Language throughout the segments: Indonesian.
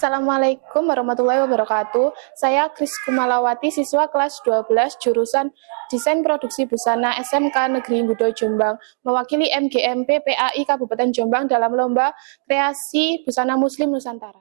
Assalamualaikum warahmatullahi wabarakatuh. Saya Kris Kumalawati, siswa kelas 12 jurusan Desain Produksi Busana SMK Negeri Ngudo Jombang, mewakili MGMP PAI Kabupaten Jombang dalam lomba kreasi busana Muslim Nusantara.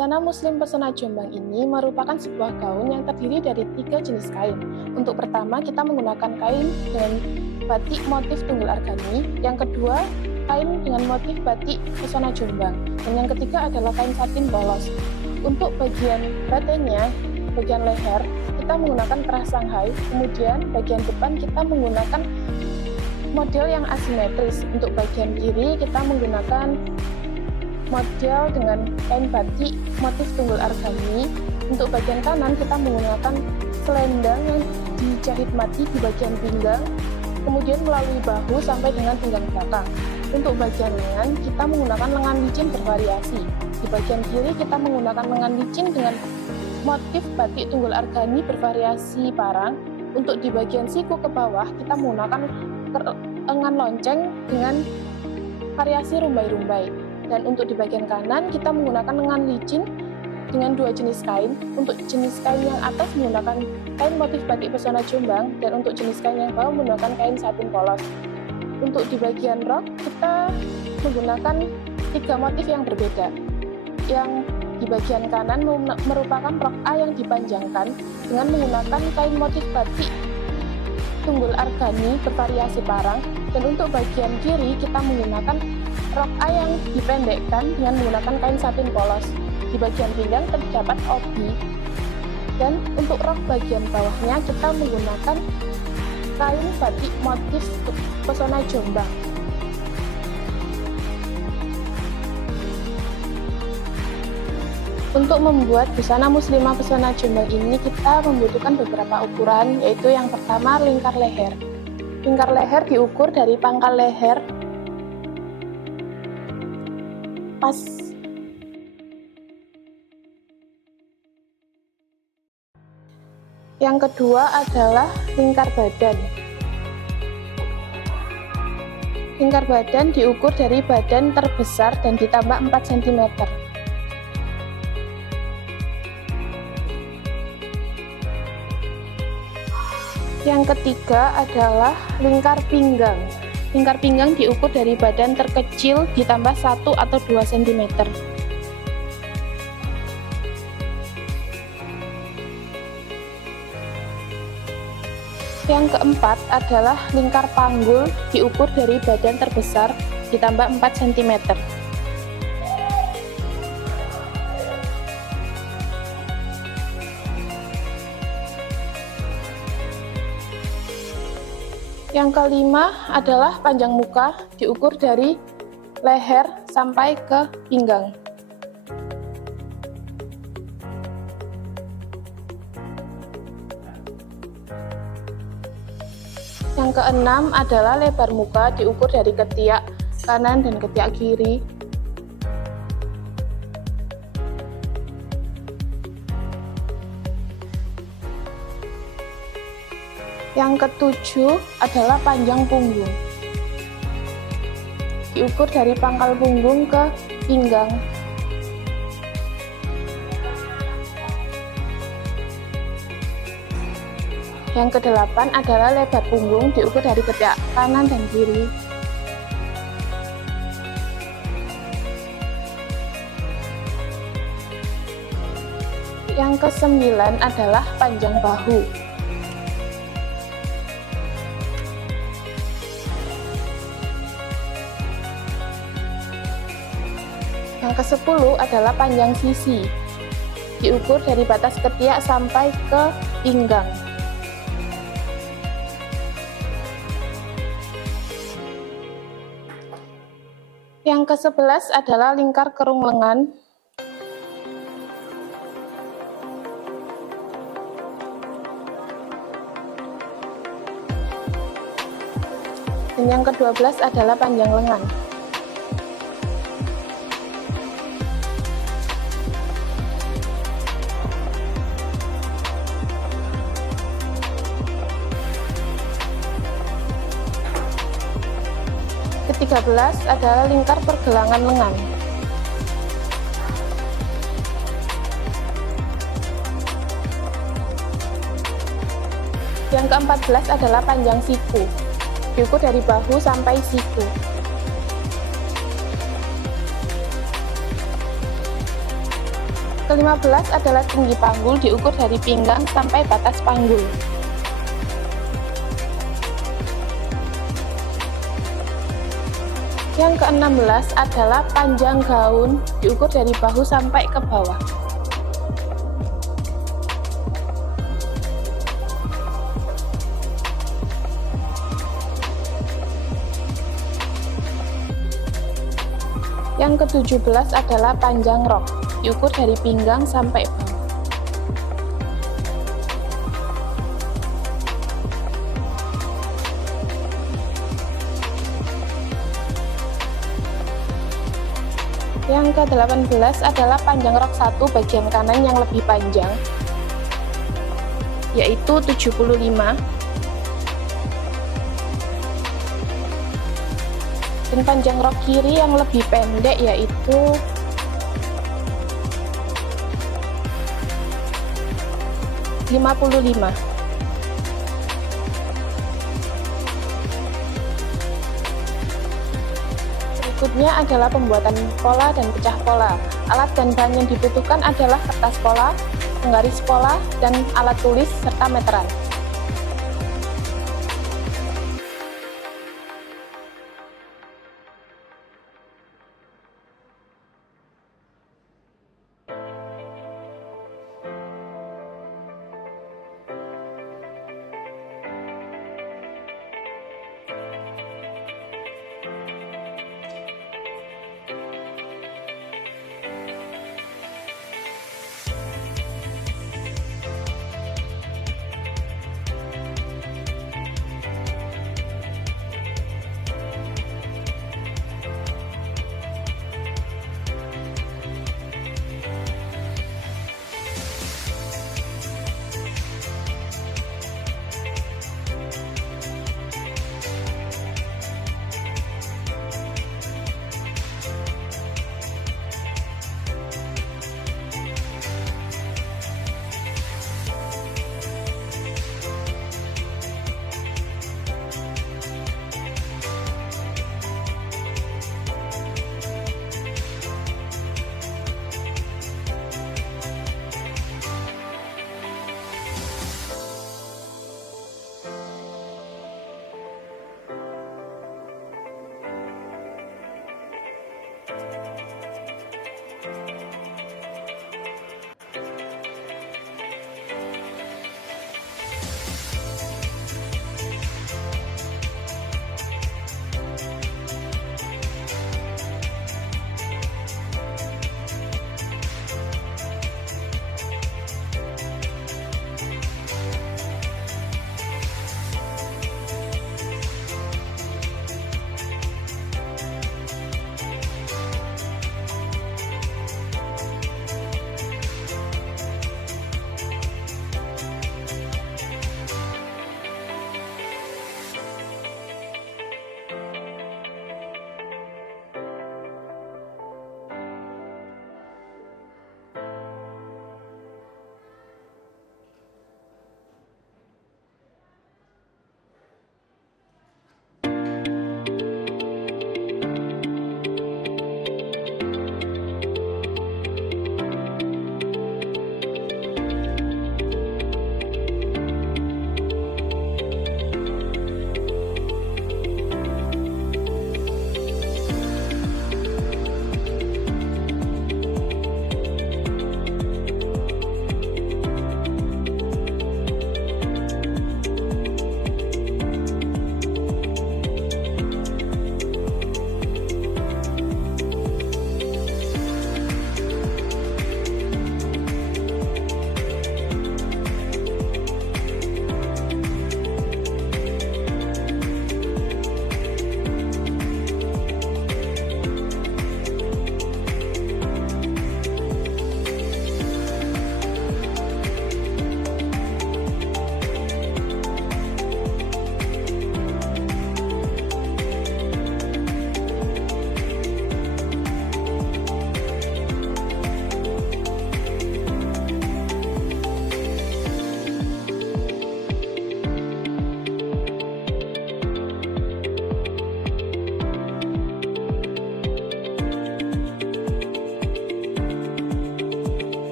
Busana Muslim Pesona Jombang ini merupakan sebuah gaun yang terdiri dari 3 jenis kain. Untuk pertama, kita menggunakan kain dengan batik motif Tunggul Argani. Yang kedua, kain dengan motif batik Pesona Jombang. Dan yang ketiga adalah kain satin polos. Untuk bagian badannya, bagian leher, kita menggunakan kerah Shanghai. Kemudian bagian depan kita menggunakan model yang asimetris. Untuk bagian kiri, kita menggunakan model dengan kain batik motif Tunggul Argani. Untuk bagian kanan kita menggunakan selendang yang dijahit mati di bagian pinggang, kemudian melalui bahu sampai dengan pinggang belakang. Untuk bagian lengan kita menggunakan lengan licin bervariasi. Di bagian kiri kita menggunakan lengan licin dengan motif batik Tunggul Argani bervariasi parang. Untuk di bagian siku ke bawah kita menggunakan lengan lonceng dengan variasi rumbai-rumbai. Dan untuk di bagian kanan kita menggunakan lengan licin dengan 2 jenis kain. Untuk jenis kain yang atas menggunakan kain motif batik Pesona Jombang, dan untuk jenis kain yang bawah menggunakan kain satin polos. Untuk di bagian rok kita menggunakan 3 motif yang berbeda. Yang di bagian kanan merupakan rok A yang dipanjangkan dengan menggunakan kain motif batik Tunggul Argani bervariasi parang, dan untuk bagian kiri kita menggunakan rok A yang dipendekkan dengan menggunakan kain satin polos. Di bagian pinggang terdapat obi, dan untuk rok bagian bawahnya kita menggunakan kain batik motif Pesona Jombang. Untuk membuat busana muslimah Pesona Jombang ini kita membutuhkan beberapa ukuran, yaitu yang pertama lingkar leher. Lingkar leher diukur dari pangkal leher pas. Yang kedua adalah lingkar badan. Lingkar badan diukur dari badan terbesar dan ditambah 4 cm. Yang ketiga adalah lingkar pinggang. Lingkar pinggang diukur dari badan terkecil ditambah 1 atau 2 cm. Yang keempat adalah lingkar panggul, diukur dari badan terbesar ditambah 4 cm. Yang kelima adalah panjang muka, diukur dari leher sampai ke pinggang. Yang keenam adalah lebar muka, diukur dari ketiak kanan dan ketiak kiri. Yang ketujuh adalah panjang punggung, diukur dari pangkal punggung ke pinggang. Yang kedelapan adalah lebar punggung, diukur dari ketiak kanan dan kiri. Yang kesembilan adalah panjang bahu. Yang ke-10 adalah panjang sisi, diukur dari batas ketiak sampai ke pinggang. Yang ke-11 adalah lingkar kerung lengan. Dan yang ke-12 adalah panjang lengan. Ke-13 adalah lingkar pergelangan lengan. Yang ke-14 adalah panjang siku, diukur dari bahu sampai siku. ke-15 adalah tinggi panggul diukur dari pinggang sampai batas panggul. Yang ke-16 adalah panjang gaun diukur dari bahu sampai ke bawah. Yang ke-17 adalah panjang rok, diukur dari pinggang sampai bawah. Yang ke-18 adalah panjang rok 1 bagian kanan yang lebih panjang, yaitu 75. Dan panjang rok kiri yang lebih pendek yaitu 55. Berikutnya adalah pembuatan pola dan pecah pola. Alat dan bahan yang dibutuhkan adalah kertas pola, penggaris pola, dan alat tulis serta meteran.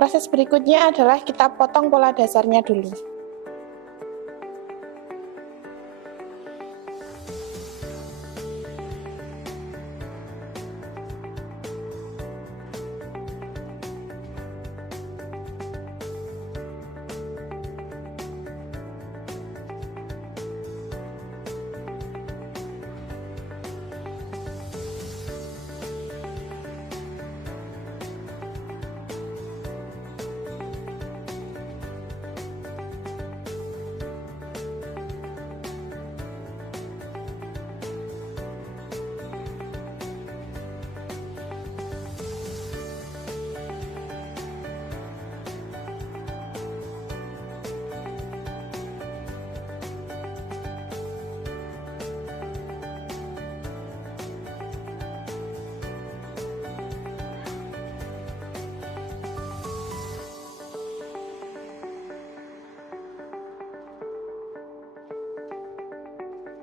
Proses berikutnya adalah kita potong pola dasarnya dulu.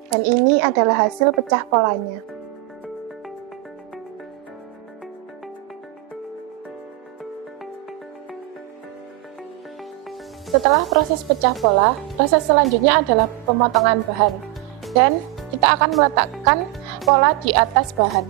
Dan ini adalah hasil pecah polanya. Setelah proses pecah pola, proses selanjutnya adalah pemotongan bahan. Dan kita akan meletakkan pola di atas bahan.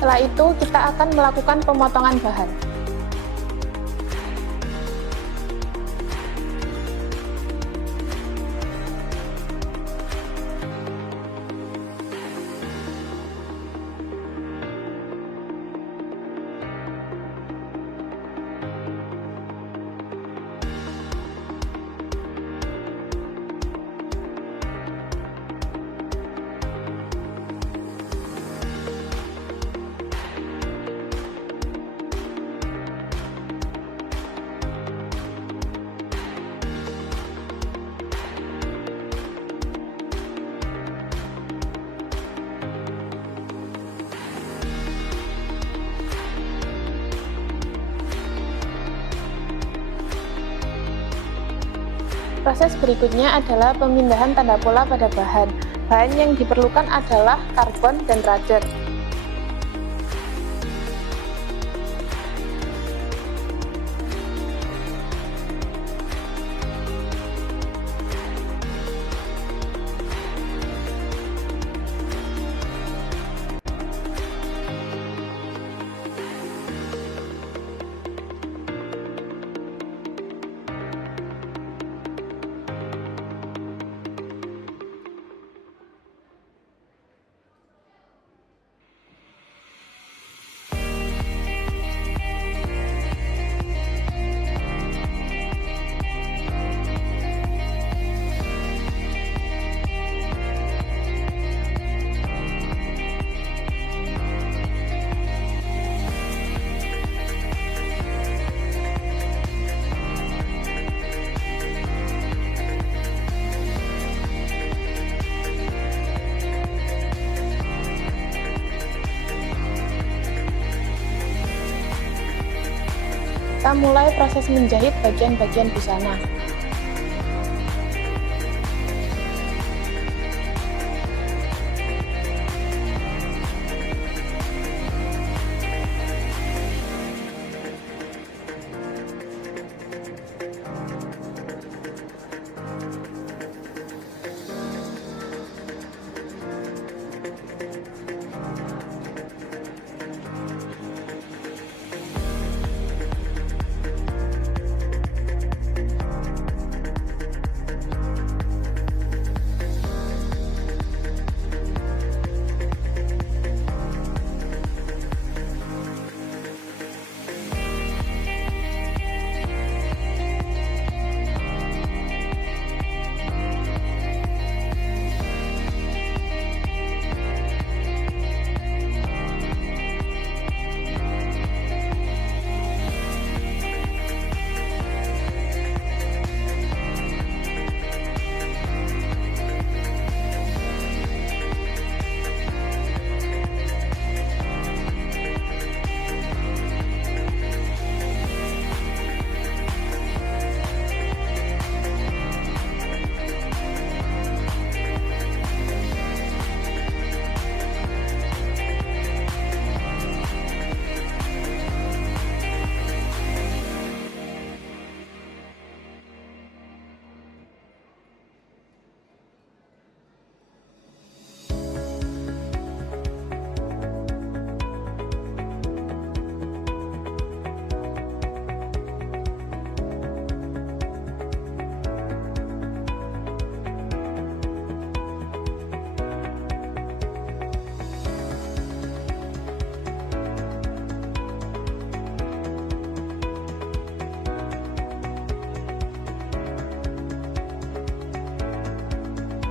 Setelah itu, kita akan melakukan pemotongan bahan. Proses berikutnya adalah pemindahan tanda pola pada bahan. Bahan yang diperlukan adalah karbon dan rubber. kita mulai proses menjahit bagian-bagian busana.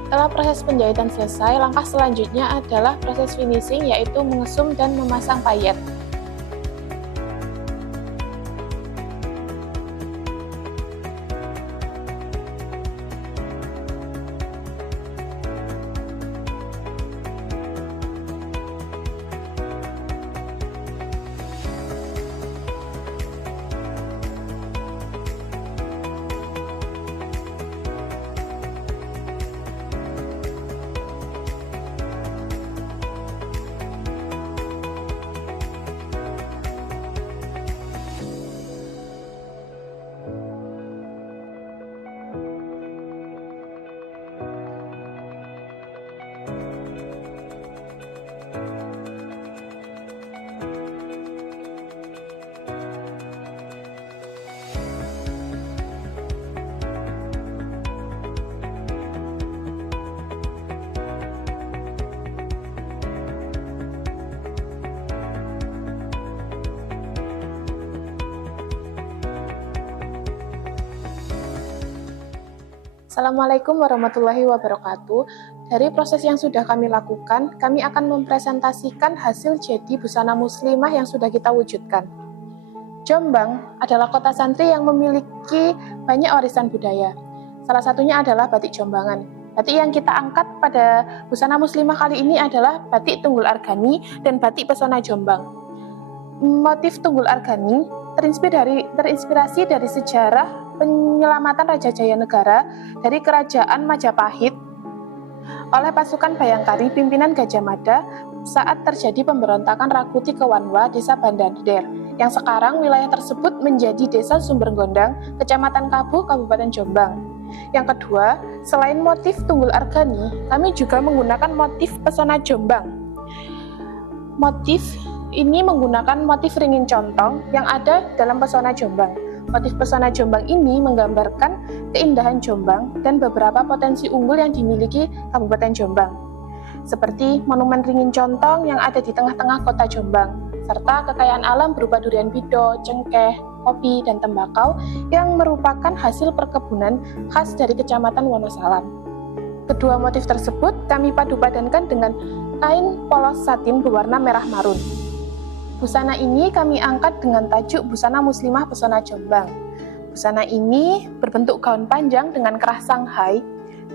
Setelah proses penjahitan selesai, langkah selanjutnya adalah proses finishing, yaitu mengesum dan memasang payet. Assalamualaikum warahmatullahi wabarakatuh. Dari proses yang sudah kami lakukan, kami akan mempresentasikan hasil jadi busana muslimah yang sudah kita wujudkan. Jombang adalah kota santri yang memiliki banyak warisan budaya. Salah satunya adalah batik Jombangan. Batik yang kita angkat pada busana muslimah kali ini adalah batik Tunggul Argani dan batik Pesona Jombang. Motif Tunggul Argani terinspirasi dari sejarah penyelamatan Raja Jayanegara dari Kerajaan Majapahit oleh pasukan Bayangkari pimpinan Gajah Mada saat terjadi pemberontakan Rakuti Kewanwa, Desa Bandander, yang sekarang wilayah tersebut menjadi Desa Sumbergondang, Kecamatan Kabuh, Kabupaten Jombang. Yang kedua, selain motif Tunggul Argani, kami juga menggunakan motif Pesona Jombang. Motif ini menggunakan motif ringin contong yang ada dalam Pesona Jombang. Motif Pesona Jombang ini menggambarkan keindahan Jombang dan beberapa potensi unggul yang dimiliki Kabupaten Jombang, seperti monumen ringin contong yang ada di tengah-tengah kota Jombang, serta kekayaan alam berupa durian pido, cengkeh, kopi, dan tembakau yang merupakan hasil perkebunan khas dari Kecamatan Wonosalam. Kedua motif tersebut kami padu-padankan dengan kain polos satin berwarna merah marun. Busana ini kami angkat dengan tajuk Busana Muslimah Pesona Jombang. Busana ini berbentuk gaun panjang dengan kerah Shanghai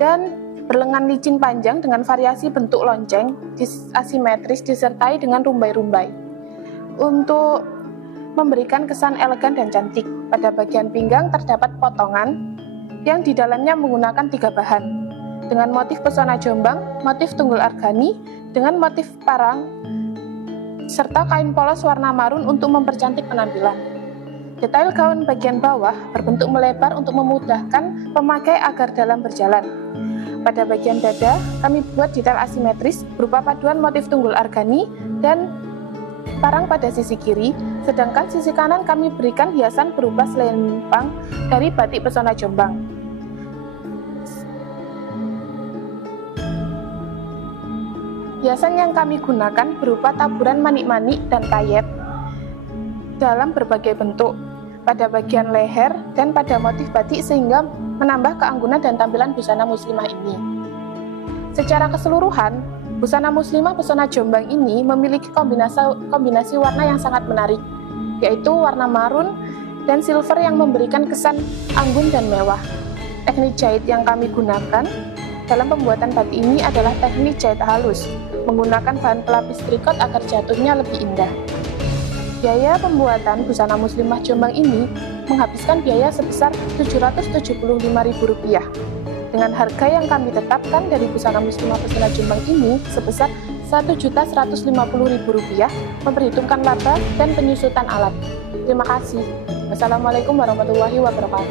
dan berlengan licin panjang dengan variasi bentuk lonceng asimetris disertai dengan rumbai-rumbai. Untuk memberikan kesan elegan dan cantik. Pada bagian pinggang terdapat potongan yang di dalamnya menggunakan 3 bahan, dengan motif pesona Jombang, motif tunggul argani, dengan motif parang, serta kain polos warna marun untuk mempercantik penampilan. Detail gaun bagian bawah berbentuk melebar untuk memudahkan pemakai agar dalam berjalan. Pada bagian dada, kami buat detail asimetris berupa paduan motif tunggul argani dan parang pada sisi kiri, sedangkan sisi kanan kami berikan hiasan berupa selempang dari batik pesona Jombang. Hiasan yang kami gunakan berupa taburan manik-manik dan kayet dalam berbagai bentuk pada bagian leher dan pada motif batik sehingga menambah keanggunan dan tampilan busana muslimah ini. Secara keseluruhan, busana muslimah pesona Jombang ini memiliki kombinasi warna yang sangat menarik, yaitu warna marun dan silver yang memberikan kesan anggun dan mewah. Teknik jahit yang kami gunakan dalam pembuatan batik ini adalah teknik jahit halus, menggunakan bahan pelapis trikot agar jatuhnya lebih indah. Biaya pembuatan busana muslimah Jombang ini menghabiskan biaya sebesar Rp775.000, dengan harga yang kami tetapkan dari busana muslimah pesona Jombang ini sebesar Rp1.150.000, memperhitungkan laba dan penyusutan alat. Terima kasih. Wassalamualaikum warahmatullahi wabarakatuh.